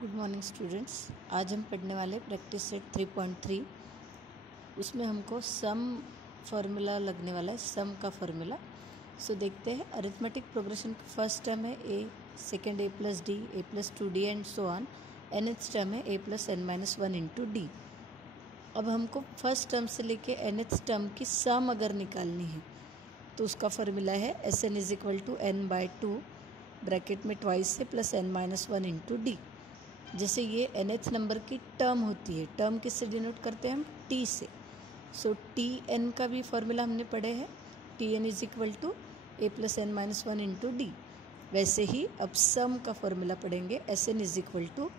Good morning students. आज हम पढ़ने वाले प्रैक्टिस सेट 3.3। उसमें हमको सम फार्मूला लगने वाला है, सम का फार्मूला। सो देखते हैं। अरिथमेटिक प्रोग्रेशन का फर्स्ट टर्म है A, second A plus D, A plus 2d and so on. nth term है A plus n minus 1 into D. अब हमको फर्स्ट टर्म से लेके nth टर्म की सम अगर निकालनी है तो उसका फार्मूला है Sn is equal to n/2 bracket में ट्वाइस से plus n minus 1 into d. जैसे ये nth नंबर की टर्म होती है, टर्म किससे डिनोट करते हैं हम? t से। सो tn का भी फॉर्मूला हमने पढ़े हैं, tn is equal to A plus N minus 1 into D. वैसे ही अब सम का फॉर्मूला पढ़ेंगे, Sn is equal to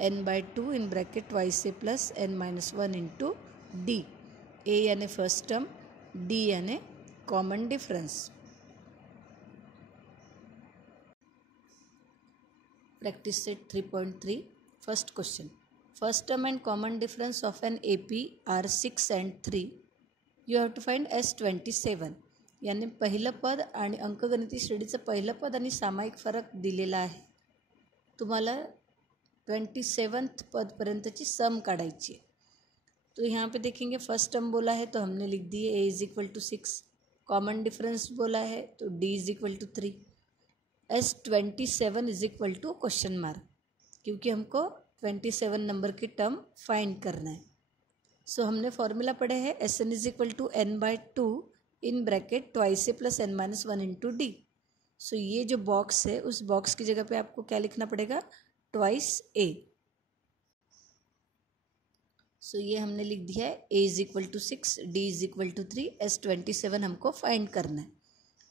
n/2 in bracket twice से plus n minus 1 into D. A यानी फर्स्ट टर्म, डी यानी common difference. Practice set 3.3. First question. First term and common difference of an AP are 6 and 3. You have to find S27. यानी पहिलं पद आणि अंकगणिती श्रेणीचं पहिलं पद आणि सामायिक फरक दिलेला आहे. तुम्हाला 27th पदपर्यंतची सम काढायची है. तो यहाँ पे देखेंगे फर्स्ट टर्म बोला है तो हमने लिख दिए a is equal to 6, common difference बोला है तो d is equal to 3, S27 is equal to question mark, क्योंकि हमको 27 नंबर की टर्म फाइंड करना है. सो हमने फॉर्मूला पढ़े हैं Sn is equal to n/2 in bracket twice से plus n minus 1 into D. So ये जो बॉक्स है उस बॉक्स की जगह पे आपको क्या लिखना पड़ेगा? Twice a. सो ये हमने लिख दिया है a is equal to 6, d is equal to 3, S27 हमको फाइंड करना है.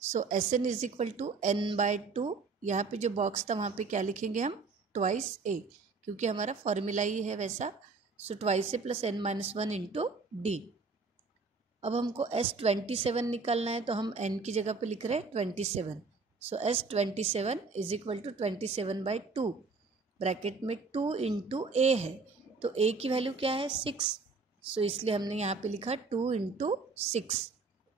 So Sn is equal to n/2, यहाँ पे जो बॉक्स था वहाँ पे क्या लिखेंगे हम? ट्वाइस a, क्योंकि हमारा फॉर्मूला ही है वैसा. सो ट्वाइस से plus n minus 1 into D. अब हमको S27 निकालना है तो हम n की जगह पे लिख रहे हैं 27. So S27 is equal to 27/2 bracket में 2 इंटू a है, तो a की वैल्यू क्या है? 6. सो इसलिए हमने यहाँ पे लिखा 2 इंटू 6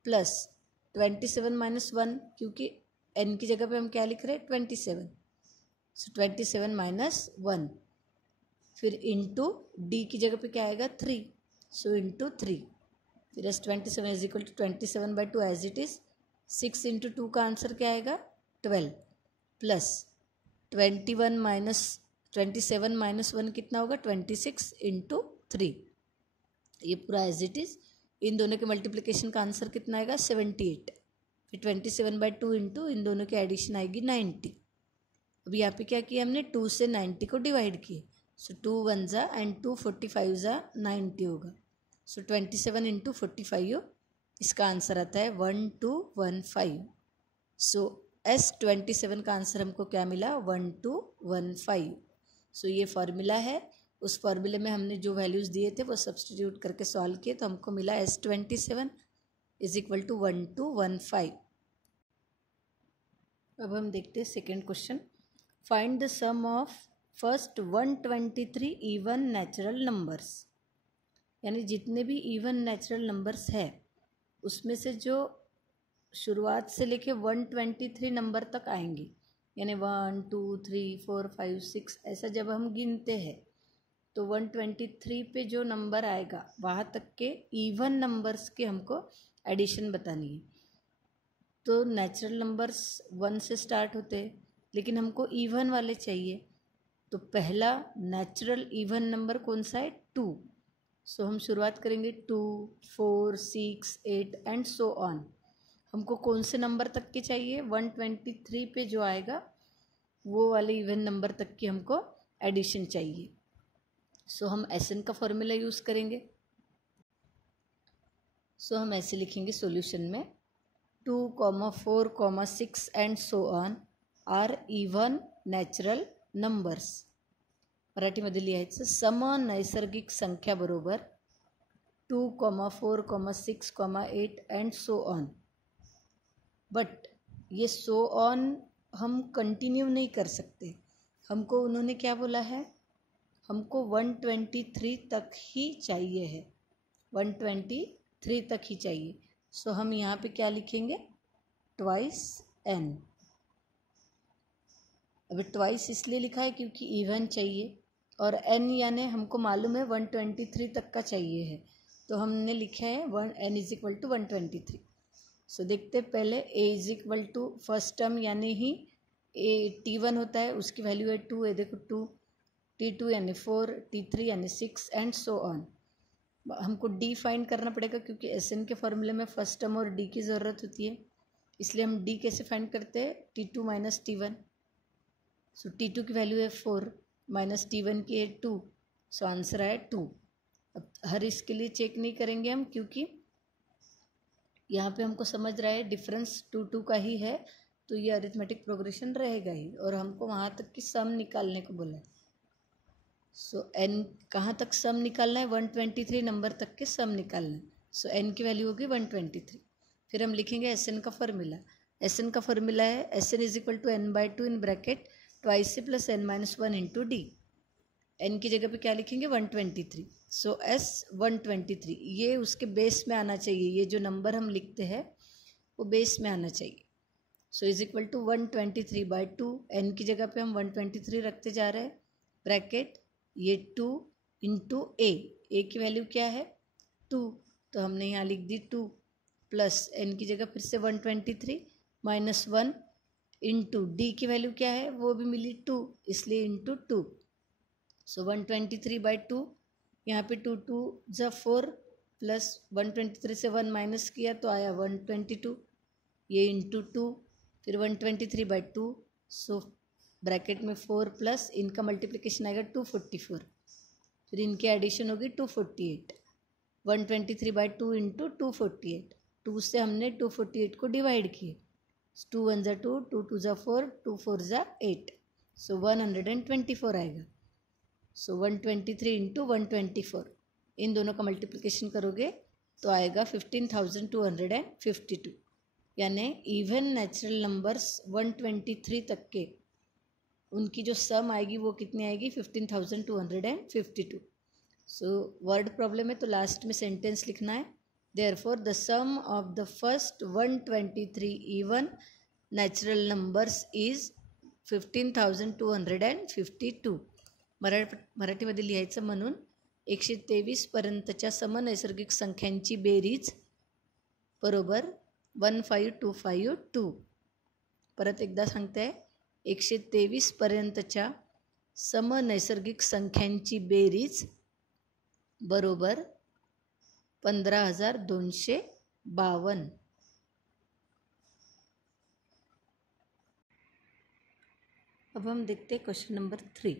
प्लस 27 माइनस 1, क्योंकि n की जगह पे हम क्या लिख रहे हैं? 27. सो 27 माइनस 1, फिर इंटू d की जगह पे क्या आएगा? 3. सो इंटू 3, फिर S27 is equal to 27/2 as it is. 6 into 2 का आंसर क्या आएगा? 12 प्लस 27 माइनस 1 कितना होगा? 26 इंटू 3. ये पूरा एज इट इज. इन दोनों के मल्टीप्लिकेशन का आंसर कितना आएगा? 78. फिर 27/2 इंटू इन दोनों की एडिशन आएगी 90. अब यहाँ पे क्या किया हमने? 2 से 90 को डिवाइड किए. सो 2 1 जा एंड 2 45 जा 90 होगा. सो 27 इंटू 45, इसका आंसर आता है 1215. सो S27 का आंसर हमको क्या मिला? 1215. सो ये फार्मूला है. उस फार्मूले में हमने जो वैल्यूज़ दिए थे वो सब्सटीट्यूट करके सॉल्व किए तो हमको मिला S27 इज इक्वल टू 1215. अब हम देखते हैं second question. Find the sum of first 123 even natural numbers. यानी जितने भी इवन नेचुरल नंबर्स है उसमें से जो शुरुआत से लेके 123 नंबर तक आएंगे, यानी 1 2 3 4 5 6 ऐसा जब हम गिनते हैं तो 123 पे जो नंबर आएगा वहाँ तक के इवन नंबर्स के हमको एडिशन बतानी है. तो नेचुरल नंबर्स 1 से स्टार्ट होते हैं, लेकिन हमको इवन वाले चाहिए. तो पहला नेचुरल इवन नंबर कौन सा है? 2. सो हम शुरुआत करेंगे 2 4 6 8 एंड सो ऑन. हमको कौन से नंबर तक के चाहिए? 123 पे जो आएगा वो वाले इवन नंबर तक की हमको एडिशन चाहिए. सो हम Sn का फॉर्मूला यूज़ करेंगे. सो हम ऐसे लिखेंगे सॉल्यूशन में 2, 4, 6 and so on are even natural numbers. मराठीमध्ये लिहायचं सम नैसर्गिक संख्या बरोबर 2, 4, 6, 8 एंड सो ऑन. बट ये सो ऑन हम कंटिन्यू नहीं कर सकते. हमको उन्होंने क्या बोला है? हमको 123 तक ही चाहिए है, 123 तक ही चाहिए. सो हम यहाँ पे क्या लिखेंगे? Twice n. अब ट्वाइस इसलिए लिखा है क्योंकि इवन चाहिए, और n यानी हमको मालूम है 123 तक का चाहिए है, तो हमने लिखा है n is equal to 123। So देखते पहले a is equal to first term यानी ही T1 होता है, उसकी वैल्यू है 2, देखो 2, T2 यानी 4, T3 यानी 6 एंड सो ऑन। हमको D फाइंड करना पड़ेगा क्योंकि SN के फॉर्मूले में फर्स्ट टर्म और D की ज़रूरत होती है, इसलिए हम D कैसे फाइंड करते हैं, T2 माइनस T1। सो T2 की वैल्यू है 4 माइनस T1 की है 2, सो आंसर है 2। अब हर इसके लिए चेक नहीं करेंगे हम क्योंकि यहाँ पे हमको समझ रहा है डिफरेंस 2 का ही है, तो ये अरिथमेटिक प्रोग्रेशन रहेगा ही, और हमको वहाँ तक की सम निकालने को बोला है। सो n कहाँ तक सम निकालना है, 123 नंबर तक के सम निकालना है। सो n की वैल्यू होगी 123। फिर हम लिखेंगे SN का फॉर्मूला। SN का फॉर्मूला है SN is equal to n/2 in bracket twice से plus n-1 into D. n की जगह पे क्या लिखेंगे 123। सो S 123 ये उसके बेस में आना चाहिए, ये जो नंबर हम लिखते हैं वो बेस में आना चाहिए। So is equal to 123/2, n की जगह पे हम 123 रखते जा रहे हैं, ब्रैकेट ये 2 इंटू ए की वैल्यू क्या है 2, तो हमने यहाँ लिख दी 2, प्लस n की जगह फिर से 123 माइनस 1 इंटू डी की वैल्यू क्या है वो भी मिली 2, इसलिए इंटू 2। सो 123/2, यहाँ पे 2 × 4 प्लस 123 से 1 माइनस किया तो आया 122, ये इंटू 2, फिर 123/2, सो ब्रैकेट में 4 प्लस इनका मल्टीप्लिकेशन आएगा 244, फिर इनकी एडिशन होगी 248। 123/2 इंटू 248, 2 से हमने 248 को डिवाइड किए, 2 1 ज़ा 2, 2 2 ज़ा 4, 2 4 ज़ा 8, सो 124 आएगा। सो 123 इंटू 124, इन दोनों का मल्टीप्लिकेशन करोगे तो आएगा 15,252, यानी इवन नेचुरल नंबर्स 123 तक के उनकी जो सम आएगी वो कितनी आएगी 15,252। सो वर्ड प्रॉब्लम है तो लास्ट में सेंटेंस लिखना है, therefore the sum of the first 123 even natural numbers is 15,252। मराठीमध्ये लिहायचं म्हणून 123 पर्यंतच्या समनैसर्गिक संख्यांची बेरीज बरोबर 15252। परत एकदा सांगते, 123 पर्यंतच्या समनैसर्गिक संख्यांची बेरीज बरोबर 15,252। अब हम देखते हैं क्वेश्चन नंबर 3।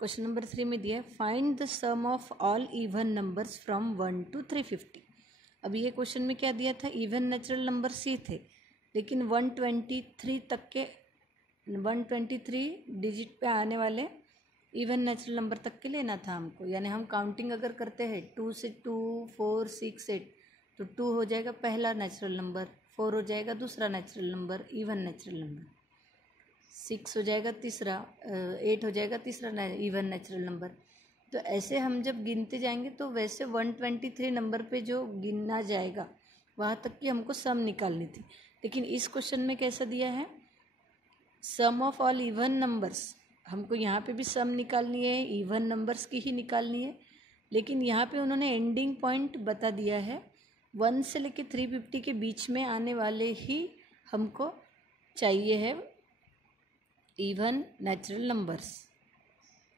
क्वेश्चन नंबर 3 में दिया है find the sum of all even numbers from 1 to 350। अब ये क्वेश्चन में क्या दिया था, इवन नेचुरल नंबर्स ही थे, लेकिन 123 तक के 123 डिजिट पे आने वाले इवन नेचुरल नंबर तक के लेना था हमको। यानी हम काउंटिंग अगर करते हैं 2 से 2 4 6 8, तो 2 हो जाएगा पहला नेचुरल नंबर, 4 हो जाएगा दूसरा natural number even natural number, 6 हो जाएगा तीसरा, 8 हो जाएगा तीसरा इवन नेचुरल नंबर। तो ऐसे हम जब गिनते जाएंगे तो वैसे 123 नंबर पे जो गिनना जाएगा वहाँ तक की हमको सम निकालनी थी। लेकिन इस क्वेश्चन में कैसा दिया है, सम ऑफ ऑल इवन नंबर्स, हमको यहाँ पे भी सम निकालनी है, इवन नंबर्स की ही निकालनी है, लेकिन यहाँ पे उन्होंने एंडिंग पॉइंट बता दिया है 1 से लेके 350 के बीच में आने वाले ही हमको चाहिए है even natural numbers,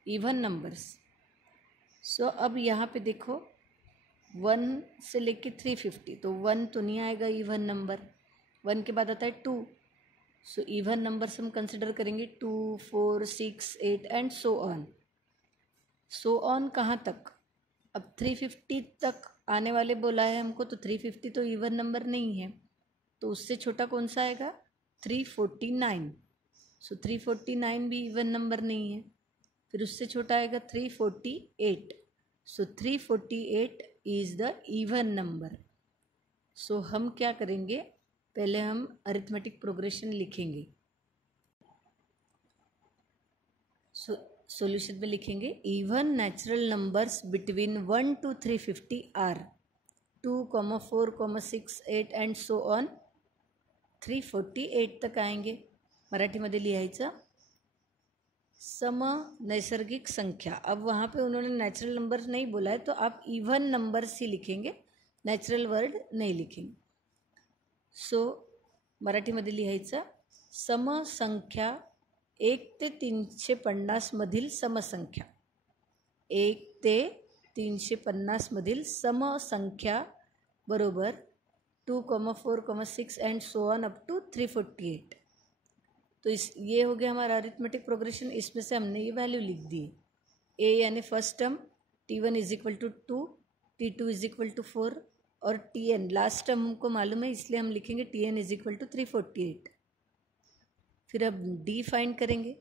even numbers. So अब यहाँ पे देखो 1 से लेके 350, तो 1 तो नहीं आएगा इवन नंबर, 1 के बाद आता है 2, सो इवन नंबर्स हम कंसिडर करेंगे 2 4 6 8 and so on. So on कहाँ तक, अब 350 तक आने वाले बोला है हमको, तो 350 तो इवन नंबर नहीं है, तो उससे छोटा कौन सा आएगा 349, सो 349 भी इवन नंबर नहीं है। फिर उससे छोटा आएगा 348, सो 348 इज़ द इवन नंबर। सो हम क्या करेंगे, पहले हम अरिथमेटिक प्रोग्रेशन लिखेंगे। सॉल्यूशन में लिखेंगे even natural numbers between 1 to 350 are 2, 4, 6, 8 and so on 348 तक आएंगे। मराठीमध्ये लिहायचं सम नैसर्गिक संख्या, अब वहाँ पे उन्होंने नेचुरल नंबर नहीं बोला है तो आप इवन नंबर्स ही लिखेंगे, नॅचरल वर्ड नाही लिखेंगे. सो मराठीमध्ये लिहायचं समसंख्या 1 ते 350 मधील समसंख्या, 1 ते 350 मधील समसंख्या बरोबर 2, 4, 6 and so on up to 348. तो ये हो गया हमारा अरिथमेटिक प्रोग्रेशन. इसमें से हमने ये वैल्यू लिख दी. ए यानी first term T1 is equal to 2, T2 is equal to 4 और Tn लास्ट टर्म हमको मालूम है इसलिए हम लिखेंगे Tn इज इक्वल टू 348. फिर अब D फाइंड करेंगे.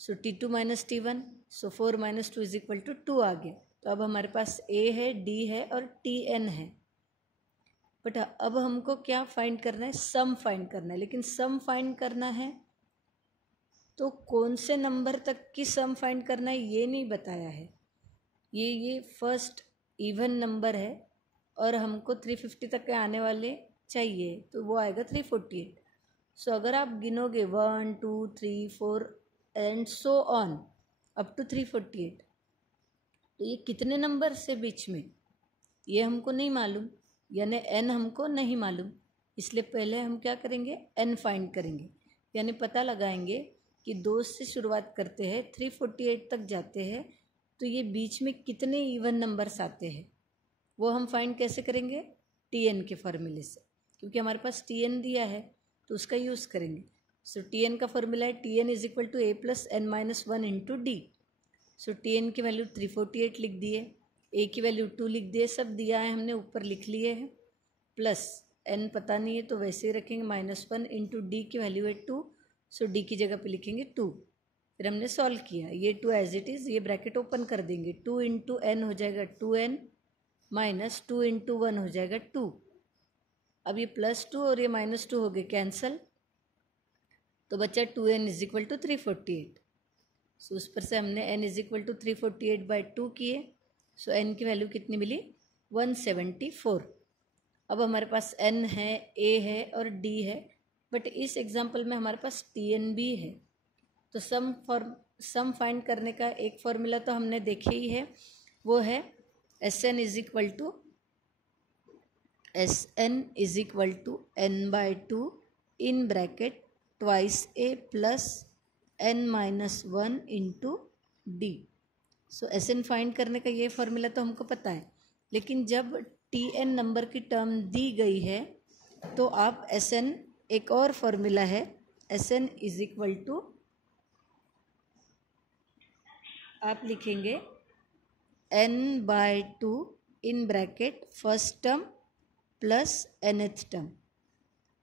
So T2 minus T1, so 4 minus 2 is equal to 2 आ गया. तो अब हमारे पास A है, D है और Tn है. बट अब हमको क्या फाइंड करना है, सम फाइंड करना है. लेकिन सम फाइंड करना है तो कौन से नंबर तक की सम फाइंड करना है ये नहीं बताया है. ये फर्स्ट इवन नंबर है और हमको 350 तक के आने वाले चाहिए तो वो आएगा 348. सो अगर आप गिनोगे 1, 2, 3, 4 and so on up to 348 तो ये कितने नंबर से बीच में ये हमको नहीं मालूम, यानी n हमको नहीं मालूम. इसलिए पहले हम क्या करेंगे, n फाइंड करेंगे. यानी पता लगाएंगे कि 2 से शुरुआत करते हैं 348 तक जाते हैं तो ये बीच में कितने इवन नंबर्स आते हैं वो हम फाइंड कैसे करेंगे, Tn के फॉर्मूले से. क्योंकि हमारे पास Tn दिया है तो उसका यूज़ करेंगे. सो Tn का फॉर्मूला है Tn is equal to a plus n minus 1 into D. So Tn की वैल्यू 348 लिख दिए, a की वैल्यू 2 लिख दिए, सब दिया है हमने ऊपर लिख लिए हैं. प्लस n पता नहीं है तो वैसे ही रखेंगे -1 इंटू डी की वैल्यू है 2. सो डी की जगह पे लिखेंगे 2. फिर हमने सॉल्व किया, ये 2 एज इट इज़, ये ब्रैकेट ओपन कर देंगे. 2 इंटू एन हो जाएगा 2n माइनस 2 इंटू 1 हो जाएगा 2. अब ये +2 और ये -2 हो गए कैंसल तो बचा 2n इज इक्वल टू 348. सो उस पर से हमने n इज इक्वल टू 348/2 किए. सो n की वैल्यू कितनी मिली, 174. अब हमारे पास n है, a है और d है. बट इस एग्जाम्पल में हमारे पास Tn भी है. तो सम फाइंड करने का एक फॉर्मूला तो हमने देखे ही है, वो है Sn is equal to n/2 in bracket twice a plus n-1 into D. So Sn find करने का ये फॉर्मूला तो हमको पता है. लेकिन जब Tn नंबर की टर्म दी गई है तो आप Sn, एक और फॉर्मूला है Sn इज इक्वल टू, आप लिखेंगे n/2 in bracket first term plus nth term.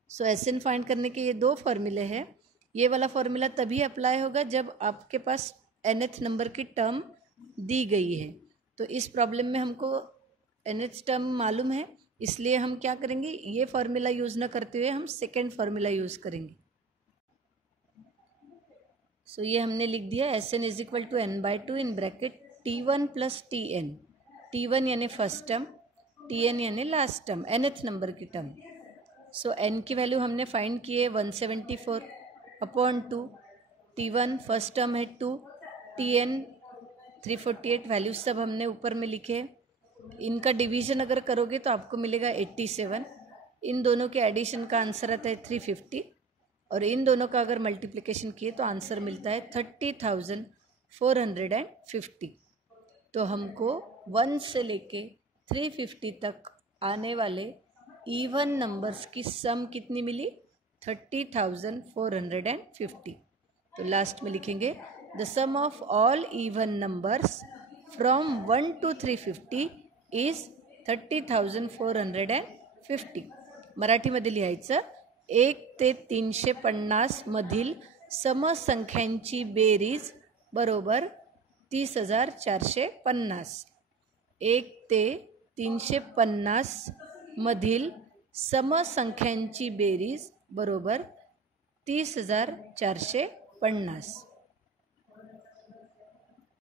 So Sn find करने के ये 2 फॉर्मूले हैं. ये वाला फॉर्मूला तभी अप्लाई होगा जब आपके पास nth नंबर की टर्म दी गई है. तो इस प्रॉब्लम में हमको nth टर्म मालूम है, इसलिए हम क्या करेंगे, ये फॉर्मूला यूज़ ना करते हुए हम सेकेंड फार्मूला यूज़ करेंगे. सो ये हमने लिख दिया Sn is equal to n/2 in bracket T1 plus Tn. T1 यानी फर्स्ट टर्म, Tn यानी लास्ट टर्म, nth नंबर की टर्म. सो n की वैल्यू हमने फाइंड की है 174/2. T1 फर्स्ट टर्म है 2, Tn 348, वैल्यूज सब हमने ऊपर में लिखे. इनका डिवीजन अगर करोगे तो आपको मिलेगा 87. इन दोनों के एडिशन का आंसर आता है 350 और इन दोनों का अगर मल्टीप्लिकेशन किए तो आंसर मिलता है 30,450. तो हमको 1 से लेके 350 तक आने वाले इवन नंबर्स की सम कितनी मिली, 30,450. तो लास्ट में लिखेंगे the sum of all even numbers from 1 to 350 is 30,450. मराठीमध्ये लिहायचं 1 ते 350 मधील समसंख्यांची बेरीज बरोबर 30,450. 1 ते 350 मधील समसंख्यांची बेरीज बरोबर 30,450.